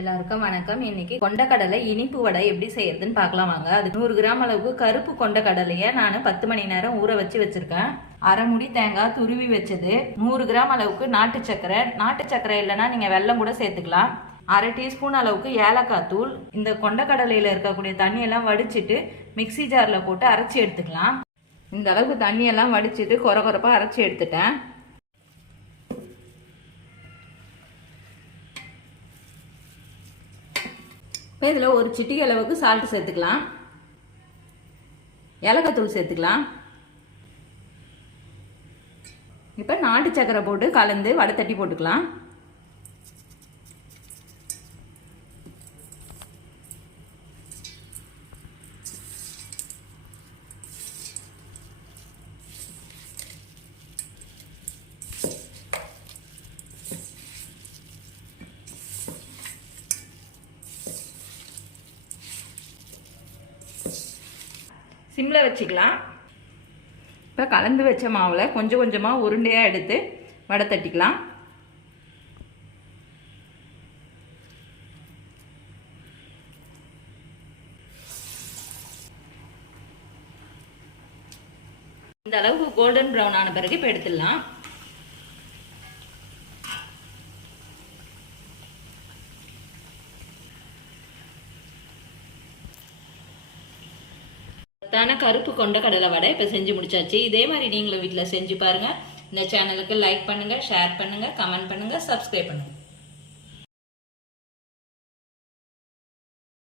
எல்லாருக்கும் வணக்கம். இன்னைக்கு கொண்டக்கடலை இனிப்பு வடை எப்படி செய்யறதுன்னு பார்க்கலாம் வாங்க. அது நூறு கிராம் அளவுக்கு கருப்பு கொண்டக்கடலையை நான் பத்து மணி நேரம் ஊற வச்சு வச்சிருக்கேன். அரை முடி தேங்காய் துருவி வச்சது. நூறு கிராம் அளவுக்கு நாட்டு சக்கரை நாட்டு சக்கரை இல்லைன்னா நீங்க வெல்லம் கூட சேர்த்துக்கலாம். அரை டீஸ்பூன் அளவுக்கு ஏலக்காய் தூள். இந்த கொண்டக்கடலையில இருக்கக்கூடிய தண்ணியெல்லாம் வடிச்சிட்டு மிக்ஸி ஜார்ல போட்டு அரைச்சி எடுத்துக்கலாம். இந்த அளவுக்கு தண்ணியெல்லாம் வடிச்சிட்டு கொர கொரப்பா அரைச்சி எடுத்துட்டேன். இப்போ இதில் ஒரு சிட்டிகை அளவுக்கு சால்ட்டு சேர்த்துக்கலாம். ஏலக்காத்தூள் சேர்த்துக்கலாம். இப்போ நாட்டு சக்கரை போட்டு கலந்து வடை தட்டி போட்டுக்கலாம். சிம்மில் வச்சுக்கலாம். இப்போ கலந்து வச்ச மாவில் கொஞ்சம் கொஞ்சமாக உருண்டையாக எடுத்து வடை தட்டிக்கலாம். இந்த அளவுக்கு கோல்டன் ப்ரௌன் ஆன பிறகு இப்போ எடுத்துடலாம். சத்தான கருப்பு கொண்ட கடலை வடை இப்போ செஞ்சு முடிச்சாச்சு. இதே மாதிரி நீங்களும் வீட்டில் செஞ்சு பாருங்கள் இந்த சேனலுக்கு லைக் பண்ணுங்கள் ஷேர் பண்ணுங்கள் கமெண்ட் பண்ணுங்கள் சப்ஸ்கிரைப் பண்ணுங்கள்